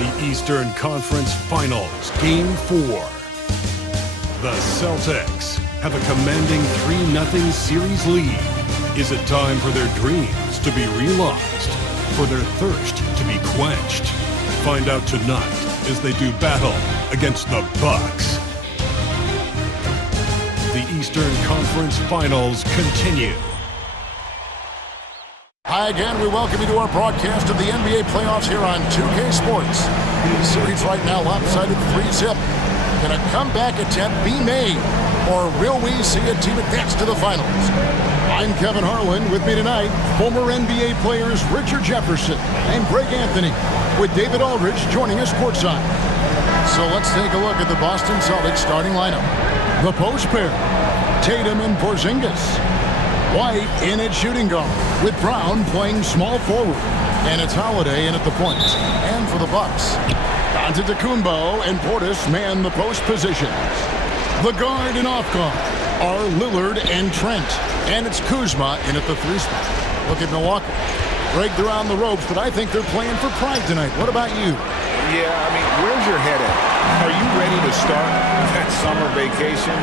The Eastern Conference Finals, Game 4. The Celtics have a commanding 3-0 series lead. Is it time for their dreams to be realized? For their thirst to be quenched? Find out tonight as they do battle against the Bucks. The Eastern Conference Finals continue. Hi again, we welcome you to our broadcast of the NBA playoffs here on 2K Sports. The series right now lopsided 3-0. Can a comeback attempt be made, or will we see a team advance to the finals? I'm Kevin Harlan. With me tonight, former NBA players Richard Jefferson and Greg Anthony, with David Aldridge joining us courtside. So let's take a look at the Boston Celtics starting lineup. The post pair, Tatum and Porzingis. White in at shooting guard, with Brown playing small forward. And it's Holiday in at the point. And for the Bucks, Antetokounmpo and Portis man the post positions. The guard and off guard are Lillard and Trent. And it's Kuzma in at the 3 spot. Look at Milwaukee. Greg, they're on the ropes, but I think they're playing for pride tonight. What about you? Yeah, I mean, where's your head at? Are you ready to start that summer vacation?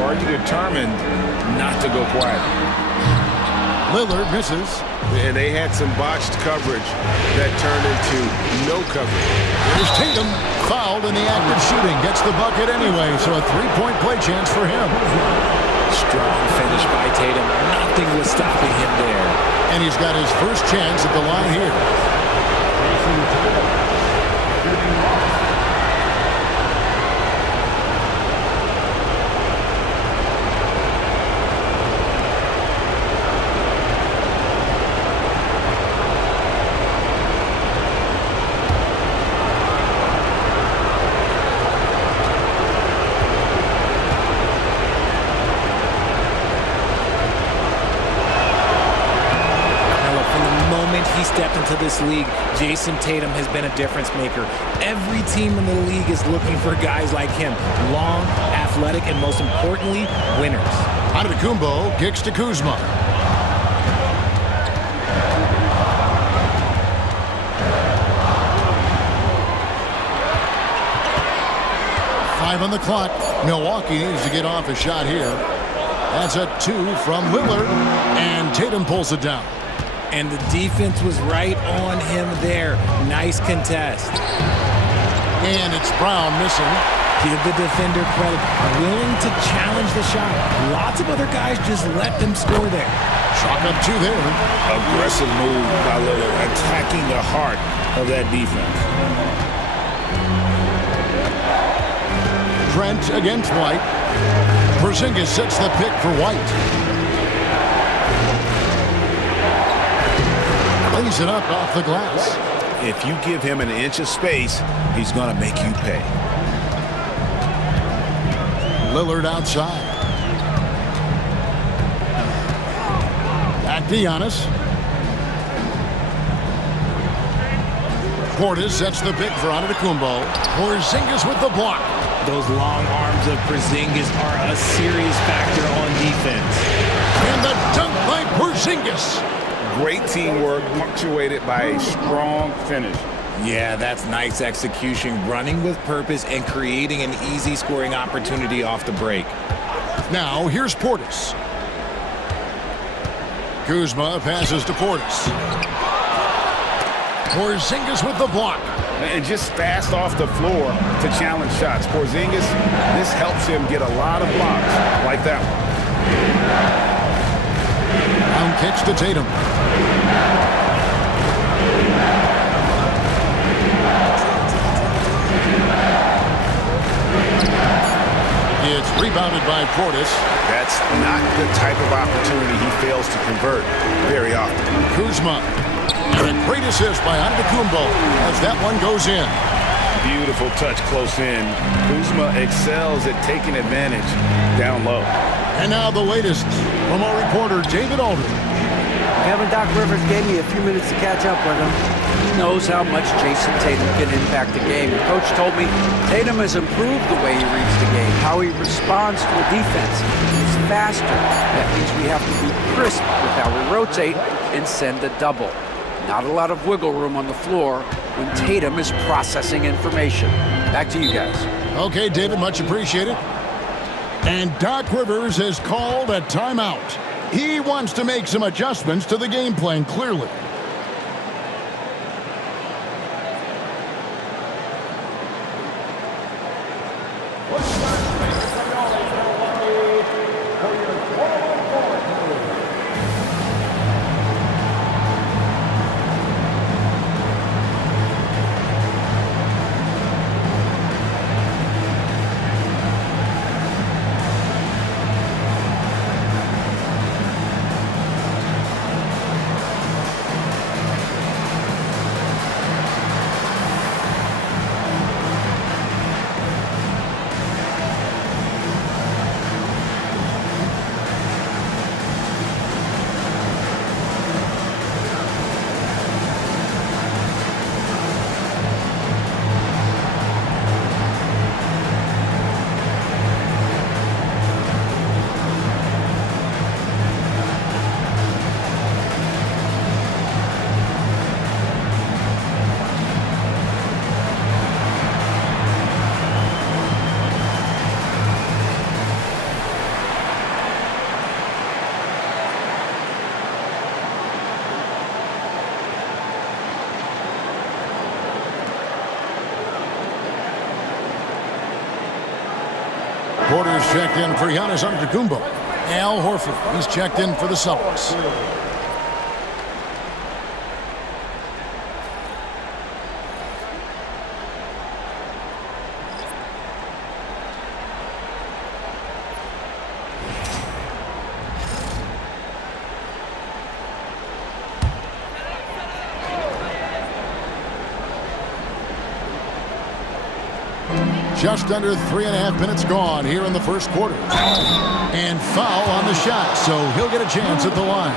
Or are you determined not to go quiet? Lillard misses. And they had some botched coverage that turned into no coverage. Here's Tatum, fouled in the act of shooting. Gets the bucket anyway, so a 3-point play chance for him. Strong finish by Tatum. Nothing was stopping him there. And he's got his first chance at the line here. He stepped into this league, Jason Tatum has been a difference maker. Every team in the league is looking for guys like him. Long, athletic, and most importantly, winners. Antetokounmpo kicks to Kuzma. Five on the clock. Milwaukee needs to get off a shot here. That's a 2 from Lillard, and Tatum pulls it down. And the defense was right on him there. Nice contest. And it's Brown missing. Give the defender credit. Willing to challenge the shot. Lots of other guys just let them score there. Chalk up 2 there. Aggressive move by Lillard, attacking the heart of that defense. Trent against White. Porzingis sets the pick for White. Lays it up off the glass. If you give him an inch of space, he's going to make you pay. Lillard outside. Back to Giannis. Portis sets the pick for Antetokounmpo. Porzingis with the block. Those long arms of Porzingis are a serious factor on defense. And the dunk by Porzingis. Great teamwork, punctuated by a strong finish. Yeah, that's nice execution, running with purpose and creating an easy scoring opportunity off the break. Now, here's Portis. Kuzma passes to Portis. Porzingis with the block. And just fast off the floor to challenge shots. Porzingis, this helps him get a lot of blocks like that one. Brown kicks to Tatum. It's rebounded by Portis. That's not the type of opportunity he fails to convert very often. Kuzma. And a great assist by Antetokounmpo as that one goes in. Beautiful touch close in. Kuzma excels at taking advantage down low. And now the latest from our reporter, David Aldridge. Kevin, Doc Rivers gave me a few minutes to catch up with him. He knows how much Jason Tatum can impact the game. The coach told me Tatum has improved the way he reads the game, how he responds to a defense. He's faster. That means we have to be crisp with how we rotate and send a double. Not a lot of wiggle room on the floor, when Tatum is processing information. Back to you guys. Okay, David, much appreciated. And Doc Rivers has called a timeout. He wants to make some adjustments to the game plan, clearly. Porter's checked in for Giannis Antetokounmpo. Al Horford, he's checked in for the Celtics. Just under 3.5 minutes gone here in the first quarter. And foul on the shot, so he'll get a chance at the line.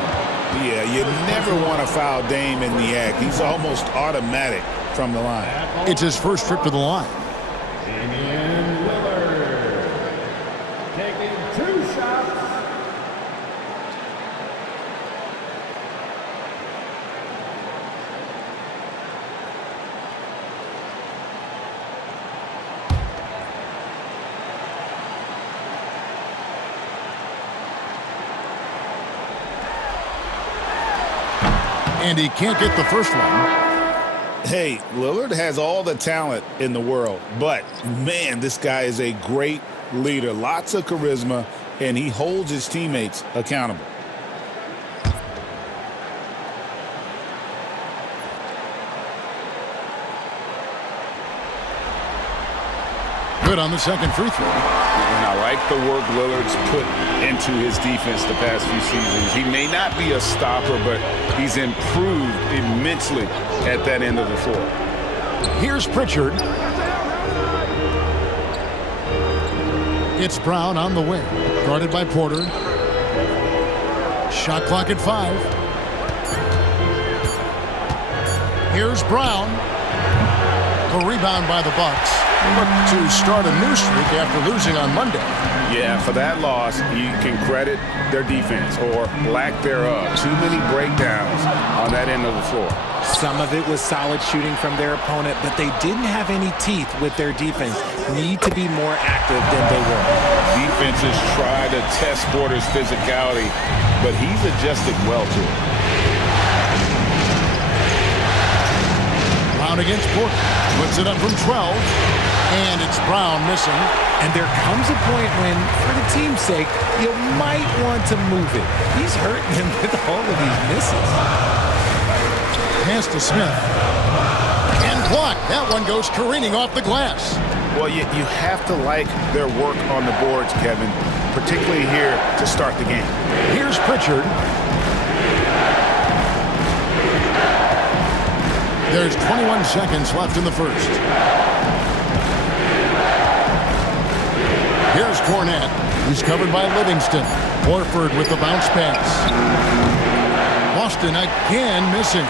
Yeah, you never want to foul Dame in the act. He's almost automatic from the line. It's his first trip to the line. Damian Lillard taking 2 shots. And he can't get the first one. Hey, Lillard has all the talent in the world, but, man, this guy is a great leader. Lots of charisma, and he holds his teammates accountable. Good on the second free throw. And I like the work Lillard's put into his defense the past few seasons. He may not be a stopper, but he's improved immensely at that end of the floor. Here's Pritchard. It's Brown on the wing. Guarded by Porter. Shot clock at 5. Here's Brown. The rebound by the Bucks. Look to start a new streak after losing on Monday. Yeah, for that loss, you can credit their defense or lack thereof. Too many breakdowns on that end of the floor. Some of it was solid shooting from their opponent, but they didn't have any teeth with their defense. Need to be more active than they were. Defenses try to test Porter's physicality, but he's adjusted well to it. Brown against Porter. Puts it up from 12. And it's Brown missing. And there comes a point when, for the team's sake, you might want to move it. He's hurting him with all of these misses. Pass to Smith. And blocked. That one goes careening off the glass. Well, you have to like their work on the boards, Kevin, particularly here to start the game. Here's Pritchard. There's 21 seconds left in the first. Here's Cornette. He's covered by Livingston. Horford with the bounce pass. Boston again missing.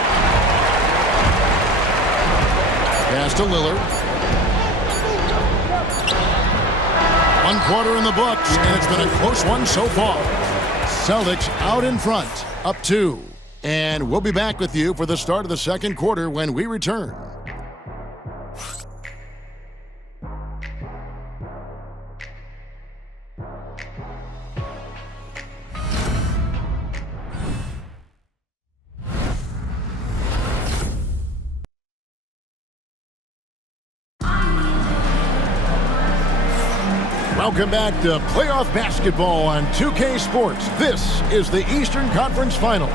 Pass to Lillard. 1 quarter in the books, and it's been a close one so far. Celtics out in front, up 2. And we'll be back with you for the start of the second quarter when we return. Welcome back to playoff basketball on 2K Sports. This is the Eastern Conference Final.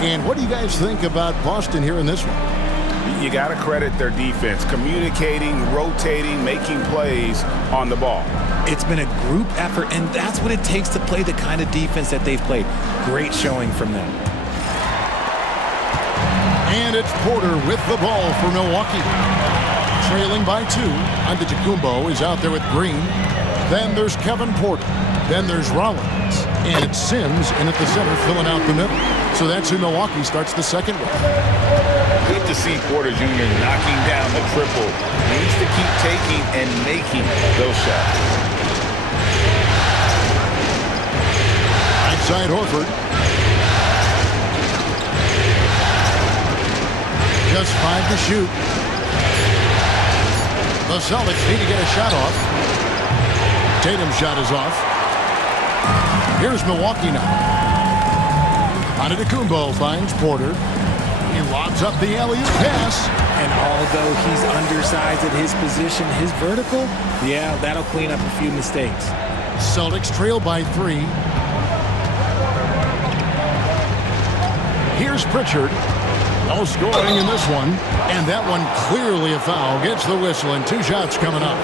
And what do you guys think about Boston here in this one? You got to credit their defense, communicating, rotating, making plays on the ball. It's been a group effort, and that's what it takes to play the kind of defense that they've played. Great showing from them. And it's Porter with the ball for Milwaukee. Trailing by 2. Antetokounmpo is out there with Green. Then there's Kevin Porter. Then there's Rollins. And it's Sims in at the center filling out the middle. So that's who Milwaukee starts the second with. Good to see Porter Jr. knocking down the triple. Needs to keep taking and making those shots. Right side Horford. Just 5 to shoot. The Celtics need to get a shot off. Tatum's shot is off. Here's Milwaukee now. Antetokounmpo finds Porter. He lobs up the alley-oop pass. And although he's undersized at his position, his vertical, yeah, that'll clean up a few mistakes. Celtics trail by 3. Here's Pritchard. No scoring in this one. And that one clearly a foul. Gets the whistle and 2 shots coming up.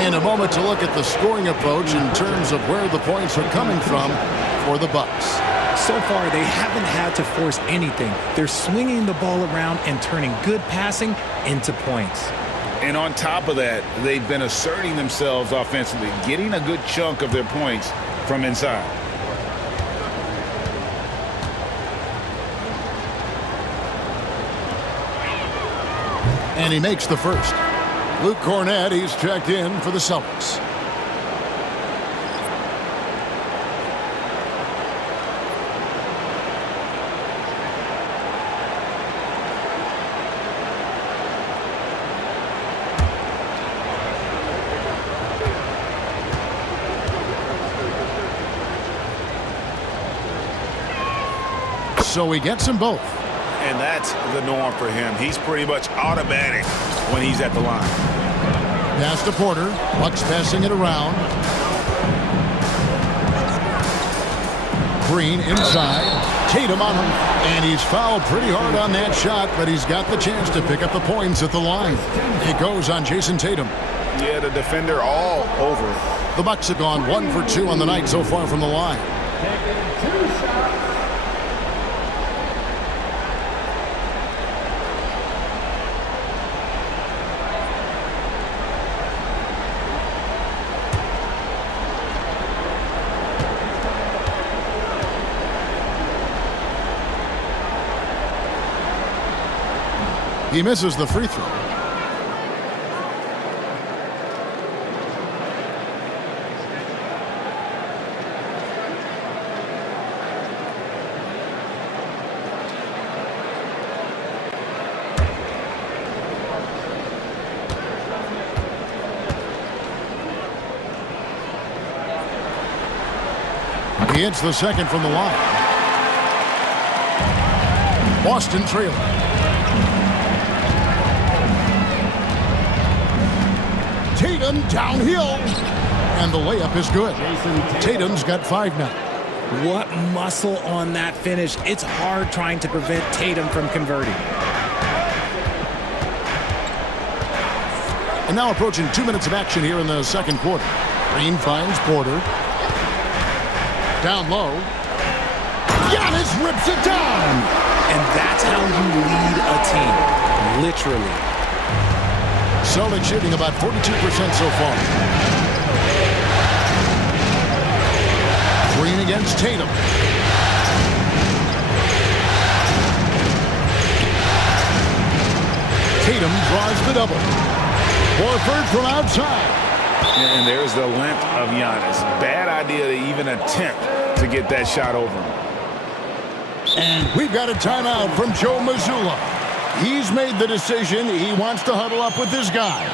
And a moment to look at the scoring approach in terms of where the points are coming from for the Bucks. So far, they haven't had to force anything. They're swinging the ball around and turning good passing into points. And on top of that, they've been asserting themselves offensively, getting a good chunk of their points from inside. And he makes the first. Luke Cornett, he's checked in for the Celtics. So he gets them both. And that's the norm for him. He's pretty much automatic when he's at the line. Pass to Porter. Bucks passing it around. Green inside. Tatum on him. And he's fouled pretty hard on that shot, but he's got the chance to pick up the points at the line. It goes on Jason Tatum. Yeah, the defender all over. The Bucks have gone 1 for 2 on the night so far from the line. Taking 2 shots. He misses the free throw. He hits the second from the line. Boston trailing. Tatum downhill. And the layup is good. Tatum's got 5 now. What muscle on that finish. It's hard trying to prevent Tatum from converting. And now approaching 2 minutes of action here in the second quarter. Green finds Porter. Down low. Giannis rips it down. And that's how you lead a team. Literally. Celtics shooting about 42% so far. Green against Tatum. Tatum draws the double. Horford from outside. And there's the length of Giannis. Bad idea to even attempt to get that shot over him. And we've got a timeout from Joe Mazzulla. He's made the decision. He wants to huddle up with his guys.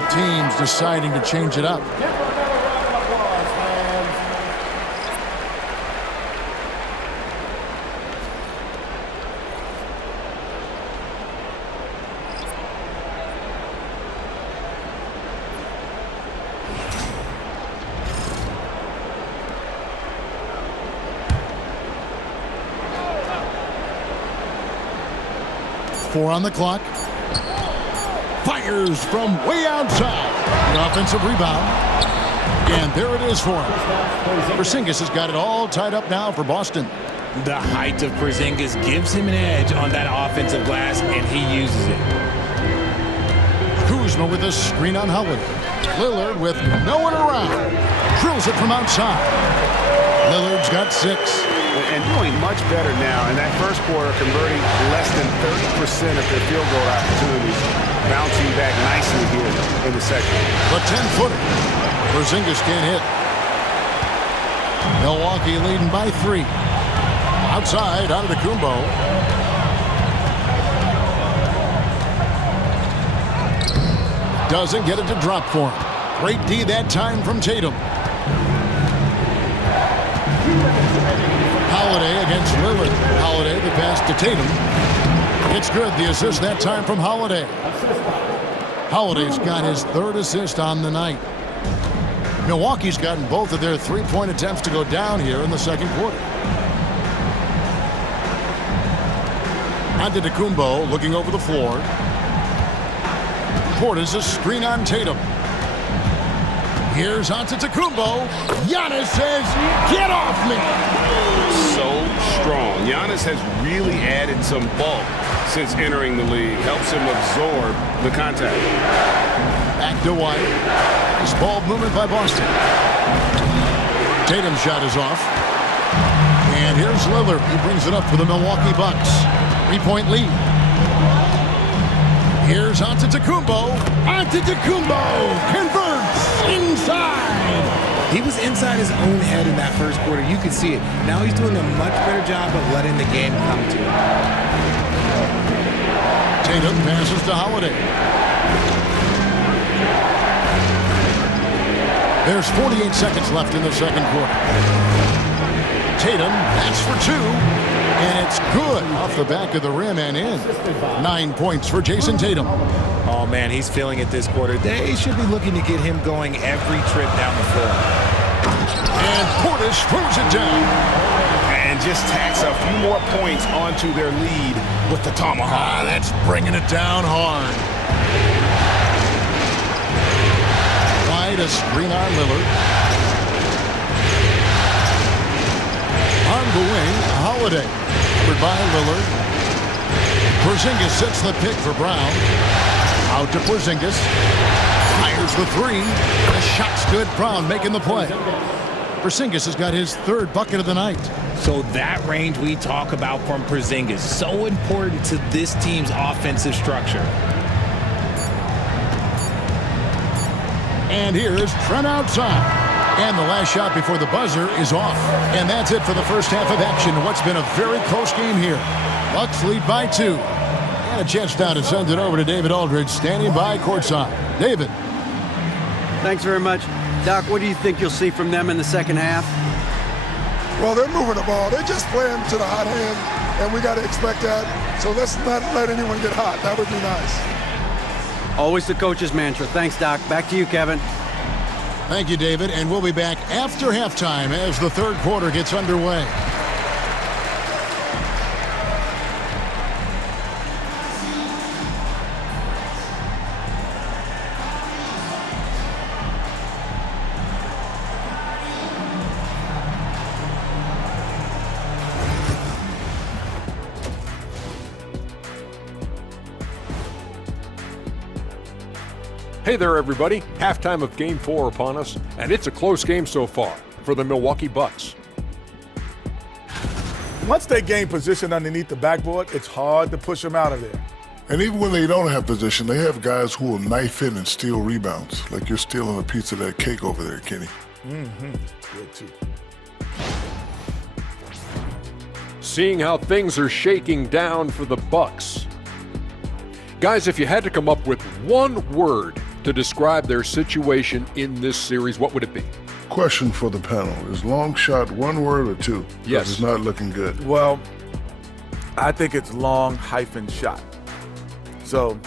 Both teams deciding to change it up. Four on the clock. Fires from way outside. An offensive rebound. And there it is for him. Porzingis has got it all tied up now for Boston. The height of Porzingis gives him an edge on that offensive glass, and he uses it. Kuzma with a screen on Howard. Lillard with no one around. Drills it from outside. Lillard's got 6. And doing much better now in that first quarter, converting less than 30% of their field goal opportunities, bouncing back nicely here in the second. The 10-footer. Porzingis can't hit. Milwaukee leading by 3. Outside, Antetokounmpo. Doesn't get it to drop for him. Great D that time from Tatum. Holiday against Lillard. Holiday, the pass to Tatum. It's good. The assist that time from Holiday. Holiday's got his 3rd assist on the night. Milwaukee's gotten both of their 3-point attempts to go down here in the second quarter. Antetokounmpo looking over the floor. Portis a screen on Tatum. Here's Antetokounmpo. Giannis says, "Get off me!" So strong. Giannis has really added some bulk since entering the league. Helps him absorb the contact. Back to White. Nice ball movement by Boston. Tatum's shot is off. And here's Lillard. He brings it up for the Milwaukee Bucks. 3-point lead. Here's Antetokounmpo. Antetokounmpo converts inside. He was inside his own head in that first quarter. You could see it. Now he's doing a much better job of letting the game come to him. Tatum passes to Holiday. There's 48 seconds left in the second quarter. Tatum, that's for 2. And it's good off the back of the rim and in. 9 points for Jason Tatum. Oh, man, he's feeling it this quarter. They should be looking to get him going every trip down the floor. And Portis throws it down. And just tacks a few more points onto their lead with the tomahawk. That's bringing it down hard. White a screen on Lillard. On the wing, Holiday. Covered by Lillard. Porzingis sets the pick for Brown. Out to Porzingis. Fires the 3. The shot's good. Brown making the play. Porzingis has got his 3rd bucket of the night. So that range we talk about from Porzingis, so important to this team's offensive structure. And here's Trent outside. And the last shot before the buzzer is off. And that's it for the first half of action. What's been a very close game here. Bucks lead by 2. And a chance now to send it over to David Aldridge, standing by courtside. David. Thanks very much. Doc, what do you think you'll see from them in the second half? Well, they're moving the ball. They're just playing to the hot hand, and we got to expect that. So let's not let anyone get hot. That would be nice. Always the coach's mantra. Thanks, Doc. Back to you, Kevin. Thank you, David. And we'll be back after halftime as the third quarter gets underway. Hey there, everybody. Halftime of Game 4 upon us, and it's a close game so far for the Milwaukee Bucks. Once they gain position underneath the backboard, it's hard to push them out of there. And even when they don't have position, they have guys who will knife in and steal rebounds. Like you're stealing a piece of that cake over there, Kenny. Good, too. Seeing how things are shaking down for the Bucks. Guys, if you had to come up with one word to describe their situation in this series, what would it be? Question for the panel. Is long shot one word or two? Yes. It's not looking good. Well, I think it's long-shot. So,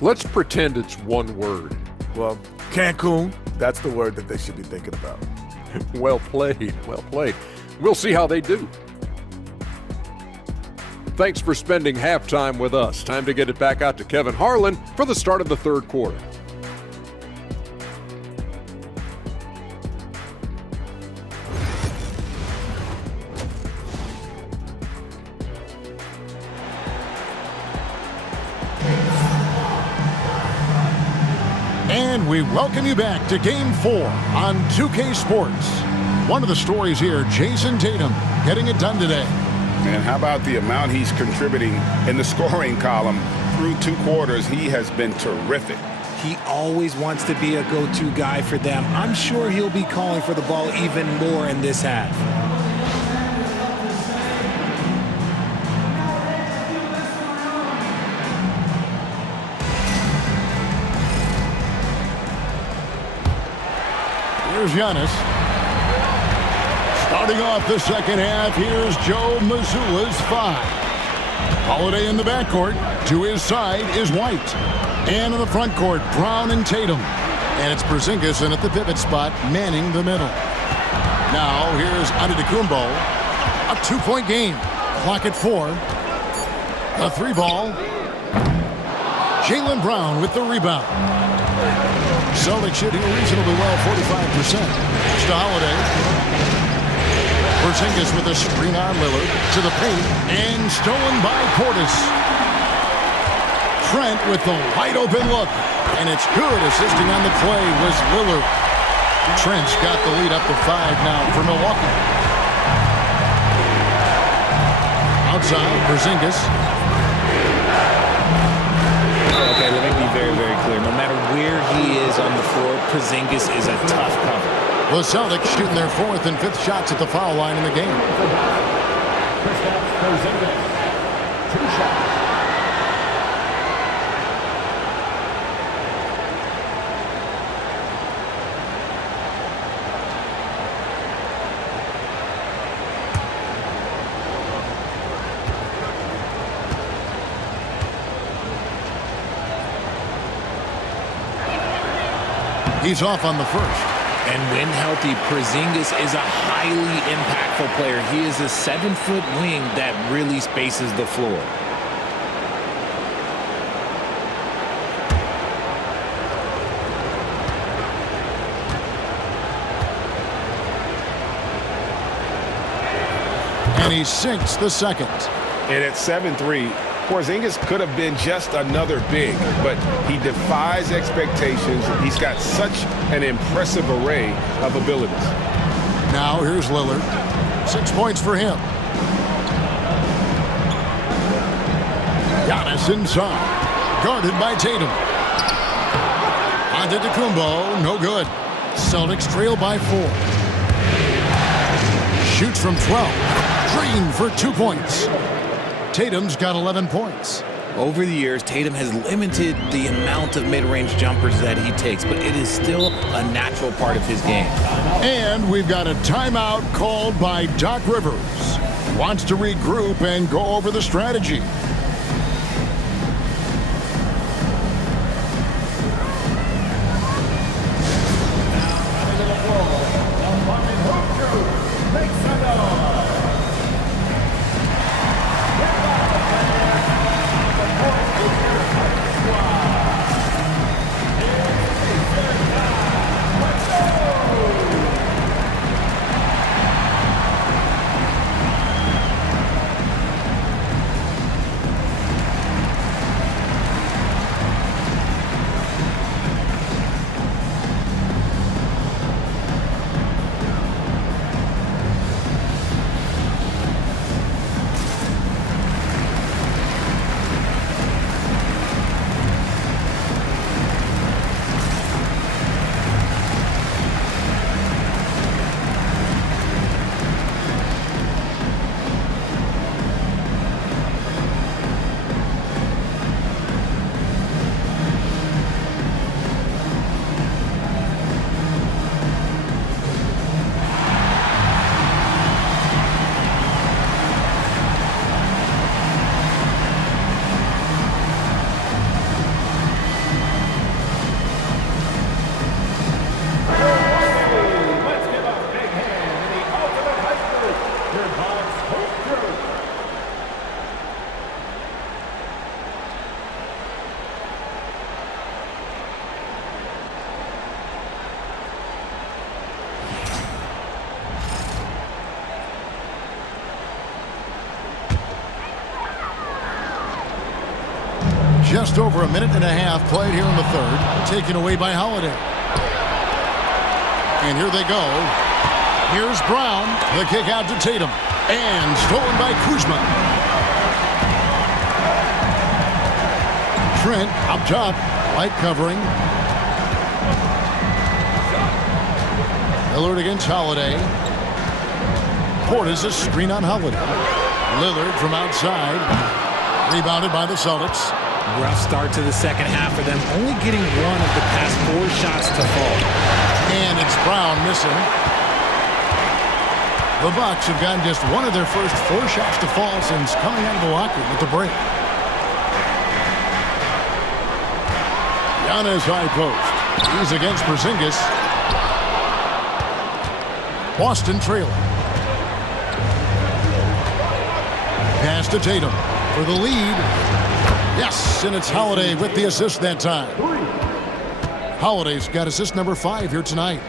Let's pretend it's one word. well, Cancun, that's the word that they should be thinking about. Well played, well played. We'll see how they do. Thanks for spending halftime with us. Time to get it back out to Kevin Harlan for the start of the third quarter. And we welcome you back to Game 4 on 2K Sports. One of the stories here, Jason Tatum getting it done today. And how about the amount he's contributing in the scoring column through 2 quarters? He has been terrific. He always wants to be a go-to guy for them. I'm sure he'll be calling for the ball even more in this half. Here's Giannis. Starting off the second half, here's Joe Mazzulla's 5. Holiday in the backcourt. To his side is White. And in the front court, Brown and Tatum. And it's Porzingis in at the pivot spot, manning the middle. Now here's Antetokounmpo. A 2-point game. Clock at 4. The 3-ball. Jaylen Brown with the rebound. Celtics shooting reasonably well, 45%. It's to Holiday. Porzingis with a screen on Lillard to the paint and stolen by Portis. Trent with the wide open look, and it's good. Assisting on the play was Lillard. Trent's got the lead up to 5 now for Milwaukee. Outside, Porzingis. Okay, let me be very, very clear. No matter where he is on the floor, Porzingis is a tough cover. The Celtics shooting their 4th and 5th shots at the foul line in the game. Porzingis, 2 shots. He's off on the first. And when healthy, Porzingis is a highly impactful player. He is a 7-foot wing that really spaces the floor. And he sinks the second. And at 7-3, Porzingis could have been just another big, but he defies expectations. He's got such an impressive array of abilities. Now here's Lillard. 6 points for him. Giannis inside. Guarded by Tatum. Antetokounmpo, no good. Celtics trail by 4. Shoots from 12. Green for 2 points. Tatum's got 11 points. Over the years, Tatum has limited the amount of mid-range jumpers that he takes, but it is still a natural part of his game. And we've got a timeout called by Doc Rivers. Wants to regroup and go over the strategy. Just over a minute and a half played here in the third. Taken away by Holiday. And here they go. Here's Brown. The kick out to Tatum. And stolen by Kuzma. Trent up top. Light covering. Lillard against Holiday. Portis a screen on Holiday. Lillard from outside. Rebounded by the Celtics. Rough start to the second half for them, only getting one of the past 4 shots to fall. And it's Brown missing. The Bucks have gotten just one of their first 4 shots to fall since coming out of Milwaukee with the break. Giannis high post. He's against Porzingis. Boston trailing. Pass to Tatum for the lead. Yes, and it's Holiday with the assist that time. Holiday's got assist number 5 here tonight.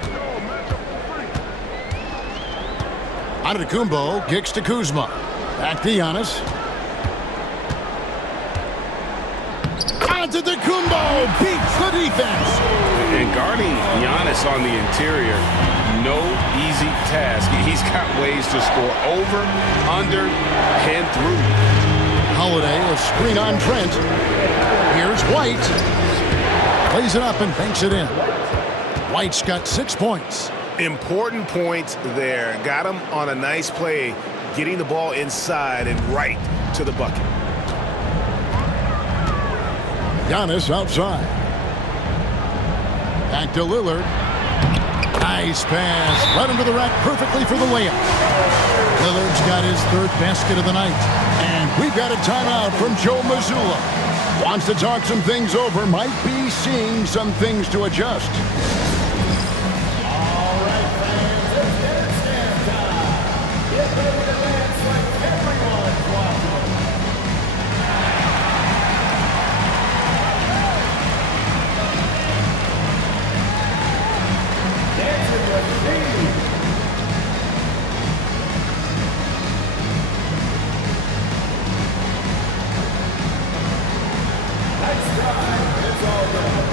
Antetokounmpo kicks to Kuzma. Back to Giannis. Antetokounmpo beats the defense. And guarding Giannis on the interior, no easy task. He's got ways to score over, under, and through. Holiday, a screen on Trent. Here's White. Plays it up and banks it in. White's got 6 points. Important points there. Got him on a nice play, getting the ball inside and right to the bucket. Giannis outside. Back to Lillard. Nice pass. Right into the rack perfectly for the layup. Lillard's got his 3rd basket of the night. And we've got a timeout from Joe Mazzulla. Wants to talk some things over. Might be seeing some things to adjust. All right, fans, it's dance time. Get ready to dance like everyone's watching. Dancing with Steve. Nice try. It's all done.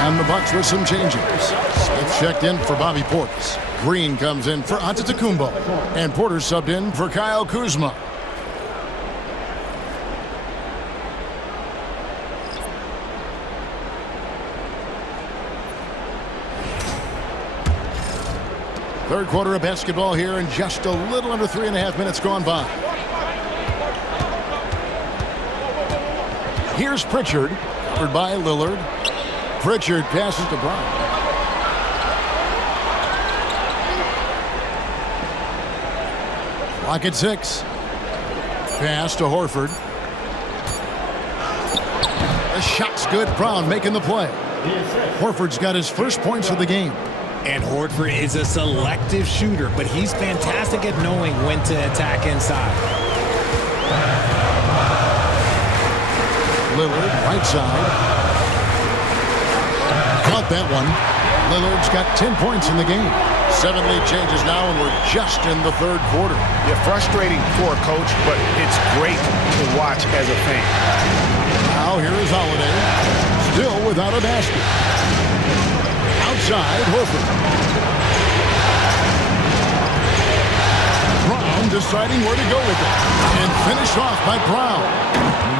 And the Bucks with some changes. Smith checked in for Bobby Portis. Green comes in for Antetokounmpo. And Porter subbed in for Kyle Kuzma. Third quarter of basketball here, and just a little under 3.5 minutes gone by. Here's Pritchard, covered by Lillard. Pritchard passes to Brown. Clock at 6. Pass to Horford. The shot's good. Brown making the play. Horford's got his first points of the game. And Horford is a selective shooter, but he's fantastic at knowing when to attack inside. Lillard, right side. Got that one. Lillard's got 10 points in the game. 7 lead changes now, and we're just in the third quarter. Yeah, frustrating for a coach, but it's great to watch as a fan. Now here is Holiday, still without a basket. Outside, Horford. Brown deciding where to go with it. And finished off by Brown.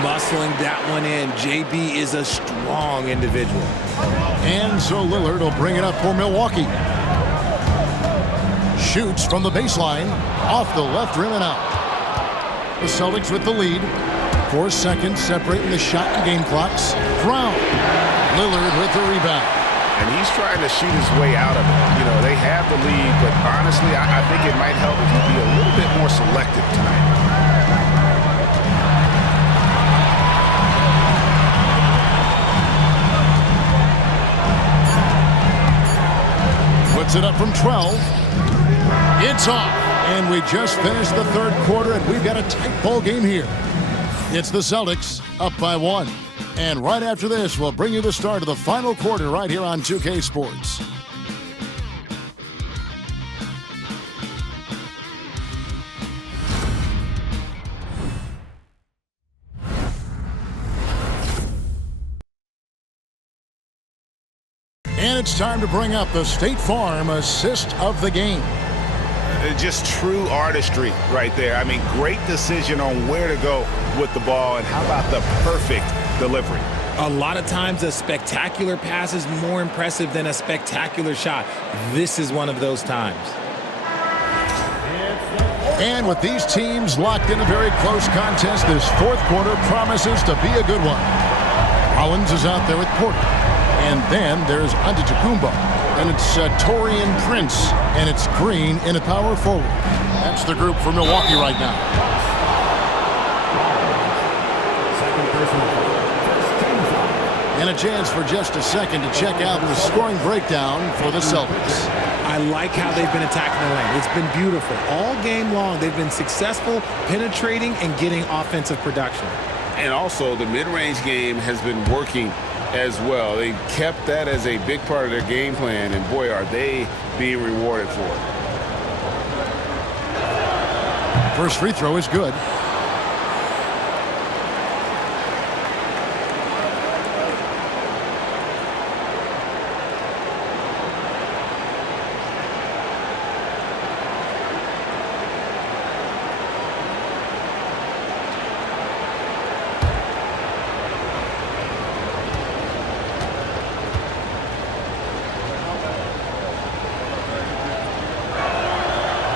Muscling that one in. JB is a strong individual. And so Lillard will bring it up for Milwaukee. Shoots from the baseline, off the left rim and out. The Celtics with the lead. 4 seconds separating the shot and game clocks. Brown. Lillard with the rebound. And he's trying to shoot his way out of it. You know, they have the lead, but honestly, I think it might help if he be a little bit more selective tonight. Puts it up from 12. It's off. And we just finished the third quarter, and we've got a tight ball game here. It's the Celtics up by 1. And right after this, we'll bring you the start of the final quarter right here on 2K Sports. And it's time to bring up the State Farm assist of the game. Just true artistry right there. I mean, great decision on where to go with the ball, and how about the perfect delivery? A lot of times a spectacular pass is more impressive than a spectacular shot. This is one of those times. And with these teams locked in a very close contest, this fourth quarter promises to be a good one. Rollins is out there with Porter. And then there's Antetokounmpo. And it's Taurean Prince. And it's Green in a power forward. That's the group for Milwaukee right now. And a chance for just a second to check out the scoring breakdown for the Celtics. I like how they've been attacking the lane. It's been beautiful. All game long, they've been successful penetrating and getting offensive production. And also, the mid-range game has been working as well. They kept that as a big part of their game plan, and boy, are they being rewarded for it. First free throw is good.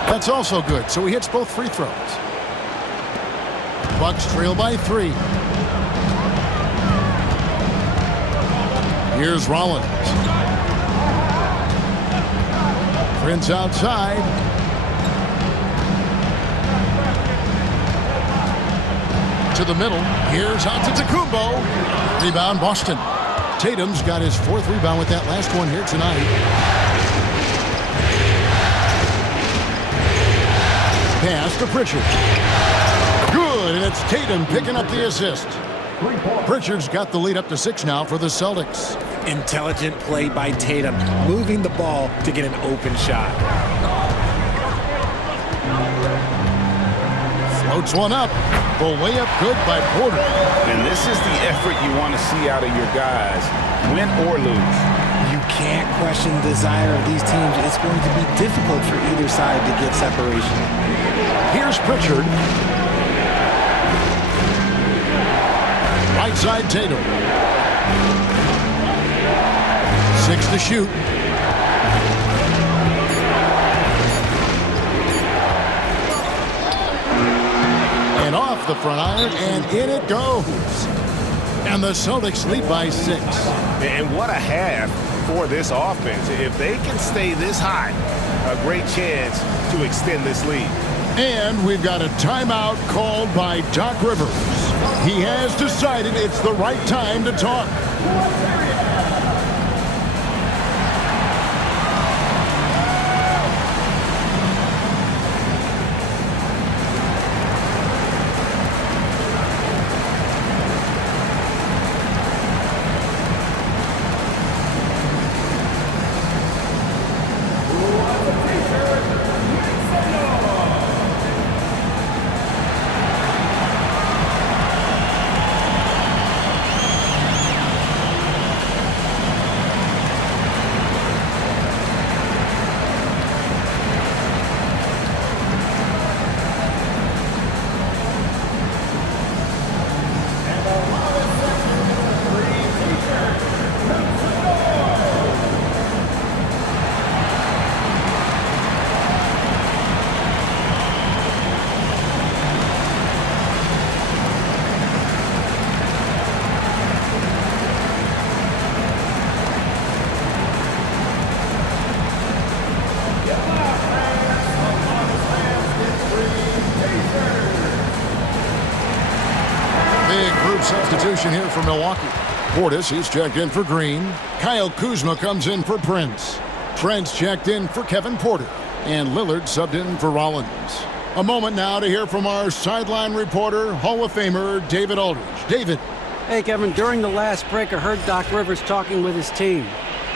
That's also good, so he hits both free throws. Bucks trail by 3. Here's Rollins. Prince outside. To the middle. Here's Antetokounmpo. Rebound Boston. Tatum's got his 4th rebound with that last one here tonight. Pass to Pritchard. Good, and it's Tatum picking up the assist. Pritchard's got the lead up to 6 now for the Celtics. Intelligent play by Tatum, moving the ball to get an open shot. Floats one up. The layup good by Porter. And this is the effort you want to see out of your guys, win or lose. You can't question the desire of these teams. It's going to be difficult for either side to get separation. Here's Pritchard. Right side Tatum. 6 to shoot. And off the front iron, and in it goes. And the Celtics lead by 6. And what a half for this offense. If they can stay this high, a great chance to extend this lead. And we've got a timeout called by Doc Rivers. He has decided it's the right time to talk. substitution here for Milwaukee. Portis, he's checked in for Green. Kyle Kuzma comes in for Prince. Trent's checked in for Kevin Porter. And Lillard subbed in for Rollins. A moment now to hear from our sideline reporter, Hall of Famer David Aldridge. David. Hey, Kevin, during the last break, I heard Doc Rivers talking with his team.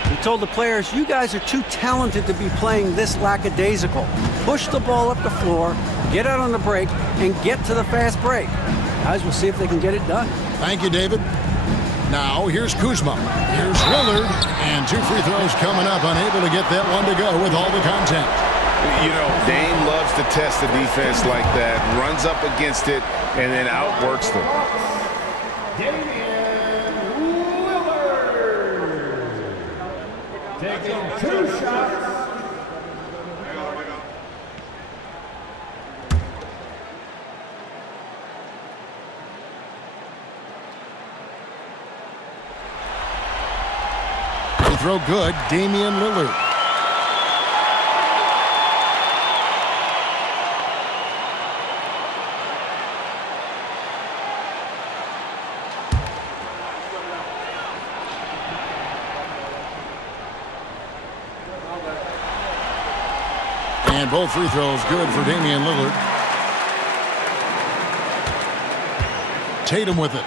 He told the players, you guys are too talented to be playing this lackadaisical. Push the ball up the floor, get out on the break, and get to the fast break. Guys, we'll see if they can get it done. Thank you, David. Now, here's Kuzma. Here's Lillard. And 2 free throws coming up, unable to get that one to go with all the contact. You know, Dame loves to test the defense like that, runs up against it, and then outworks them. Taking 2 shots. Free throw good, Damian Lillard. And both free throws good for Damian Lillard. Tatum with it.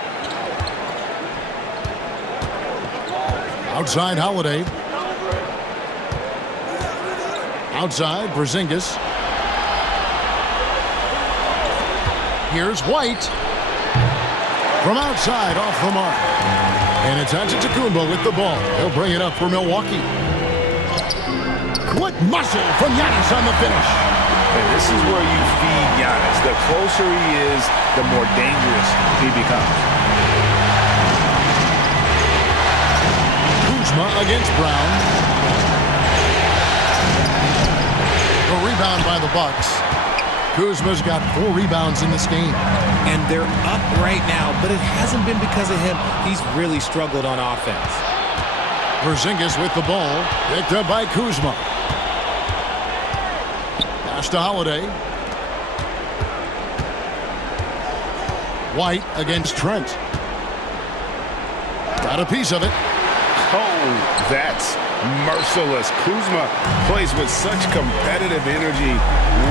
Outside Holiday. Outside Porzingis. Here's White. From outside, off the mark. And it's Antetokounmpo with the ball. He'll bring it up for Milwaukee. What muscle from Giannis on the finish. And this is where you feed Giannis. The closer he is, the more dangerous he becomes. Kuzma against Brown. A rebound by the Bucks. Kuzma's got 4 rebounds in this game. And they're up right now, but it hasn't been because of him. He's really struggled on offense. Porzingis with the ball. Picked up by Kuzma. Pass to Holiday. White against Trent. Got a piece of it. Oh, that's merciless. Kuzma plays with such competitive energy.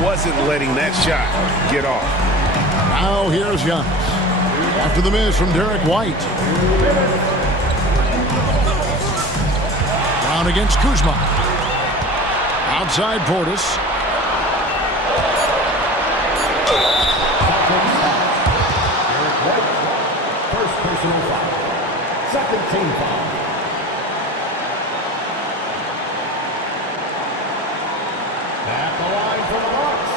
Wasn't letting that shot get off. Now here's Giannis. After the miss from Derek White. Brown against Kuzma. Outside Portis. First personal foul. Second team foul. At the line for the Bucks,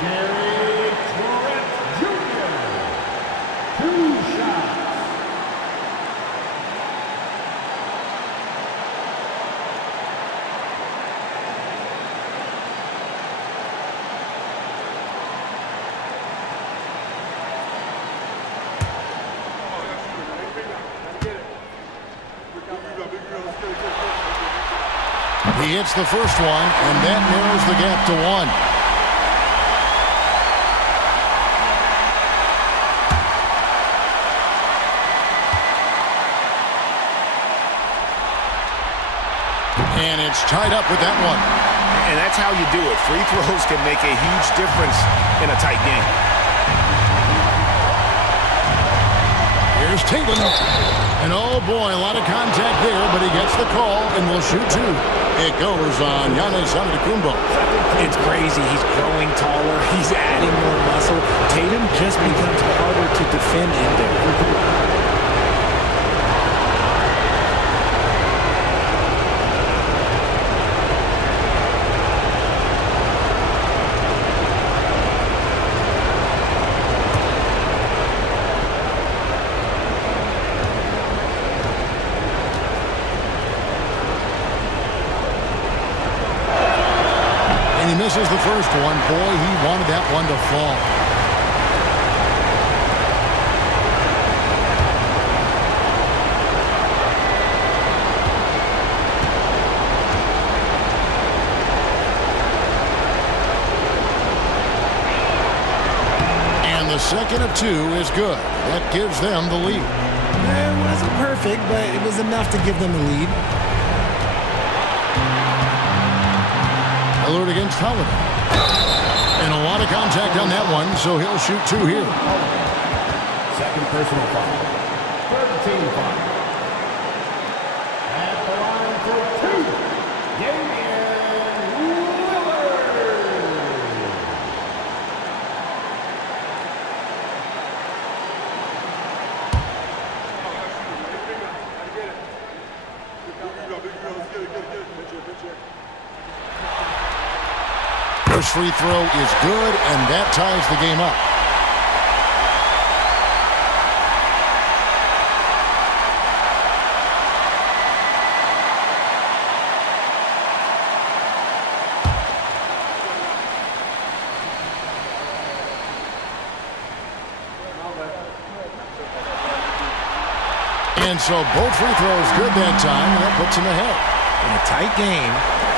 Gary Trent Jr. 2 shots. He hits the first one, and that narrows the gap to 1. And it's tied up with that one. And that's how you do it. Free throws can make a huge difference in a tight game. Here's Tatum. And oh boy, a lot of contact there, but he gets the call and will shoot 2. It goes on Giannis Antetokounmpo. It's crazy. He's growing taller. He's adding more muscle. Tatum just becomes harder to defend in there. He misses the first one. Boy, he wanted that one to fall. second of two is good. That gives them the lead. It wasn't perfect, but it was enough to give them the lead. Lillard against Holiday. And a lot of contact on that one, so he'll shoot two here. Second personal foul. 13 foul. At the line for two. Damian Lillard. First free throw is good, and that ties the game up. And so both free throws good that time, and that puts him ahead. In a tight game,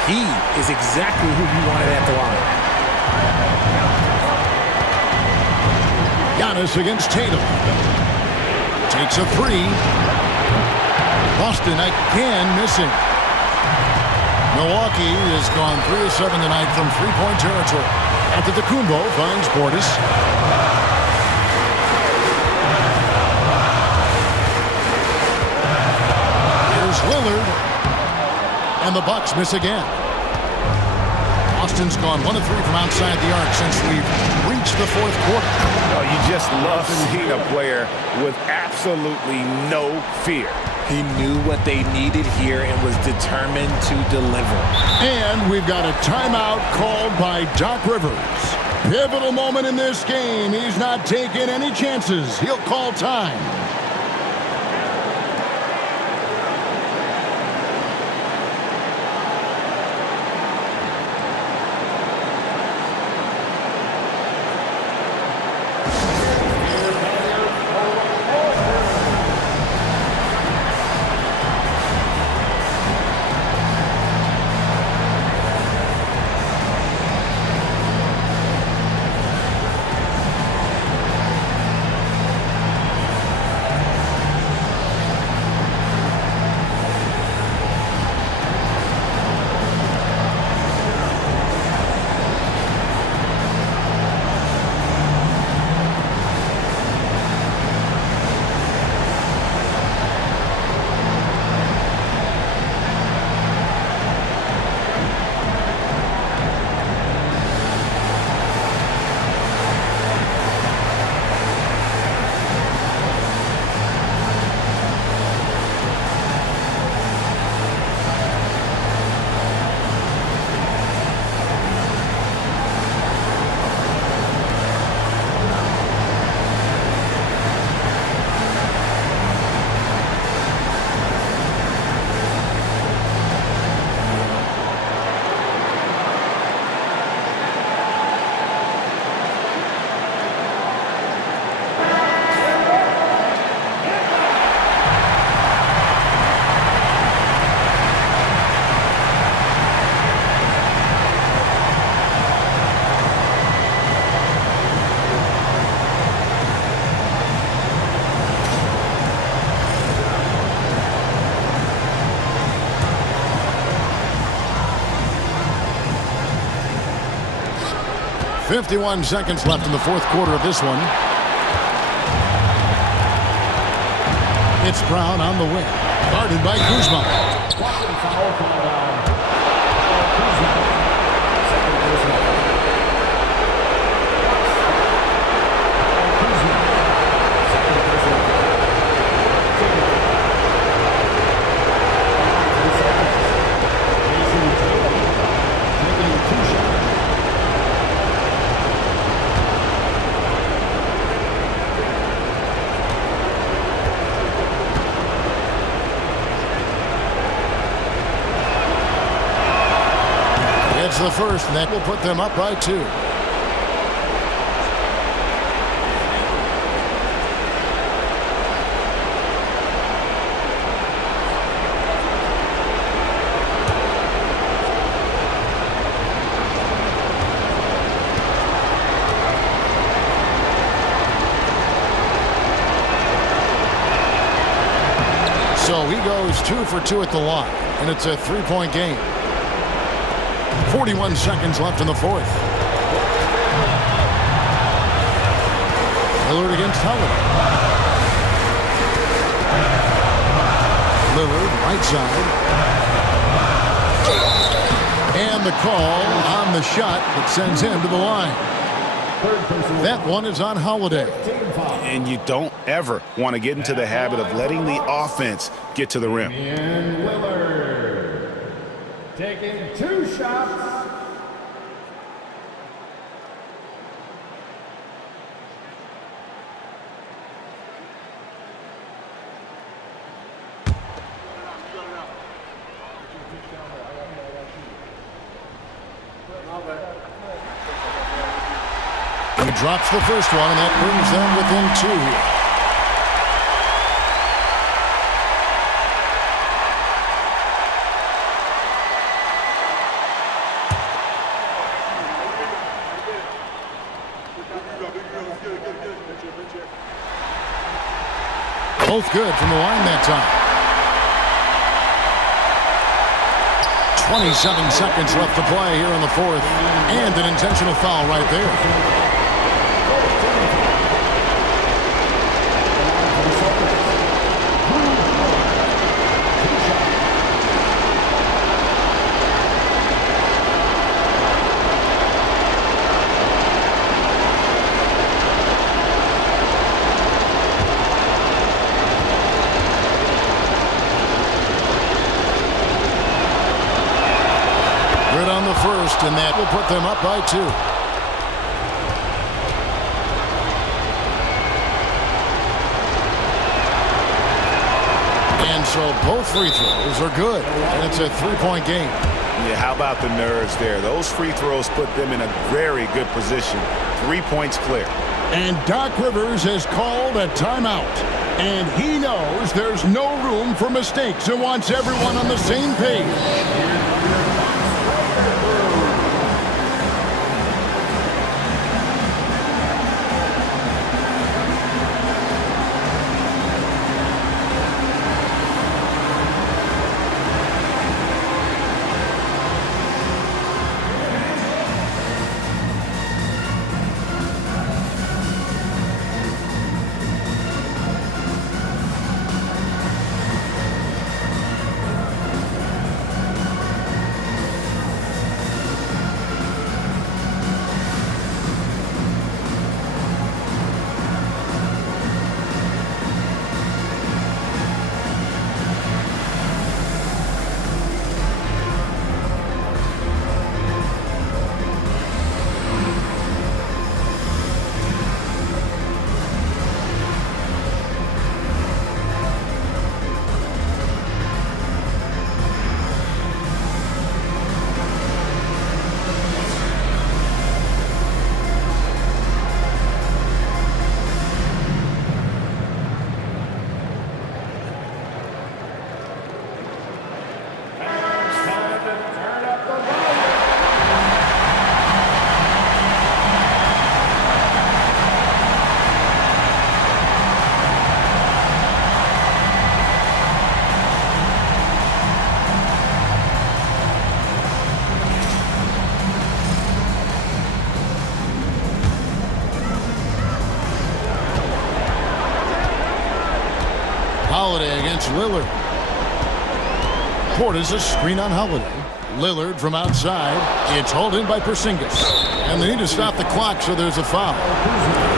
he is exactly who you wanted at the line. Giannis against Tatum. Takes a three. Boston again missing. Milwaukee has gone 3 of 7 tonight from three-point territory. Antetokounmpo finds Portis. Lillard, and the Bucks miss again. Boston's gone 1 of 3 from outside the arc since we've reached the fourth quarter. Oh, you just love seeing a player with absolutely no fear. He knew what they needed here and was determined to deliver. And we've got a timeout called by Doc Rivers. Pivotal moment in this game. He's not taking any chances. He'll call time. .51 seconds left in the fourth quarter of this one. It's Brown on the wing. Guarded by Kuzma. The first, and that will put them up by 2. So he goes 2 for 2 at the line, and it's a 3-point game. 41 seconds left in the fourth. Lillard against Holiday. Lillard, right side. And the call on the shot that sends him to the line. That one is on Holiday. And you don't ever want to get into the habit of letting the offense get to the rim. And Lillard taking 2 shots. He drops the first one, and that brings them within 2 here. Both good from the line that time. 27 seconds left to play here in the fourth. And an intentional foul right there. On the first, and that will put them up by 2. And so both free throws are good, and it's a 3-point game. Yeah, how about the nerves there? Those free throws put them in a very good position. 3 points clear. And Doc Rivers has called a timeout. And he knows there's no room for mistakes and wants everyone on the same page. Holiday against Lillard. Portis a screen on Holiday. Lillard from outside. It's hauled in by Porzingis. And they need to stop the clock, so there's a foul.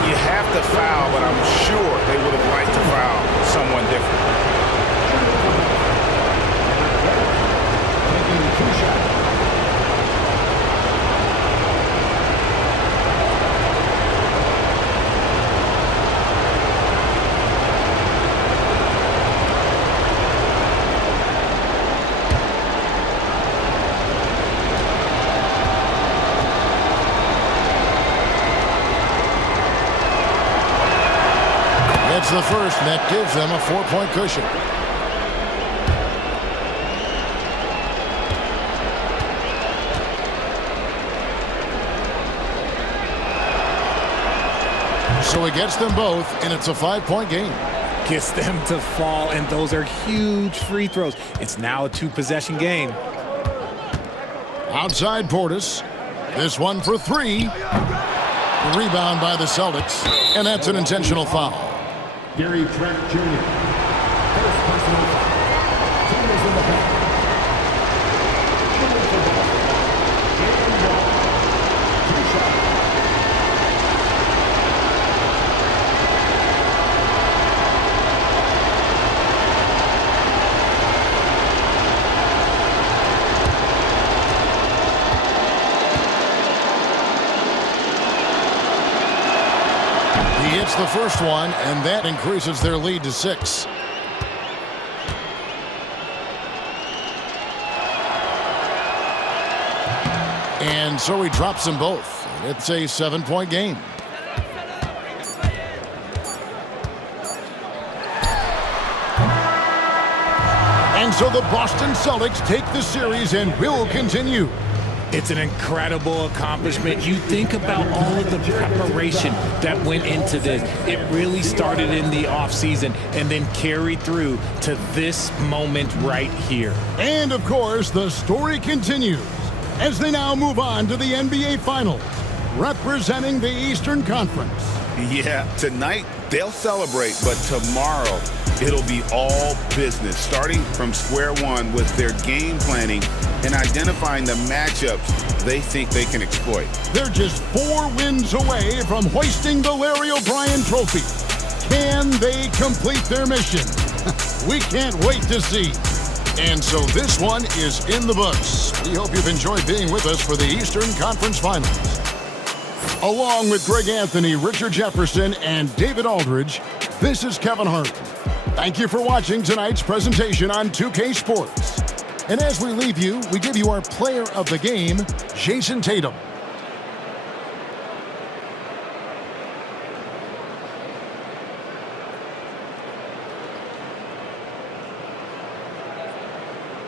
You have to foul, but I'm sure they would have liked to foul someone different. That's the first, and that gives them a 4-point cushion. So he gets them both, and it's a 5-point game. gets them to fall, and those are huge free throws. It's now a 2-possession game. Outside Portis. This one for 3. The rebound by the Celtics, and that's an intentional foul. Gary Trent Jr. First personal foul. Team is in the back. He hits the first one, and that increases their lead to 6. And so he drops them both. It's a 7-point game. And so the Boston Celtics take the series and will continue. It's an incredible accomplishment. You think about all of the preparation that went into this. It really started in the offseason and then carried through to this moment right here. And, of course, the story continues as they now move on to the NBA Finals, representing the Eastern Conference. Yeah, tonight they'll celebrate, but tomorrow it'll be all business, starting from square one with their game planning and identifying the matchups they think they can exploit. They're just 4 wins away from hoisting the Larry O'Brien Trophy. Can they complete their mission? We can't wait to see. And so this one is in the books. We hope you've enjoyed being with us for the Eastern Conference Finals. Along with Greg Anthony, Richard Jefferson, and David Aldridge, this is Kevin Hart. Thank you for watching tonight's presentation on 2K Sports. And as we leave you, we give you our player of the game, Jason Tatum.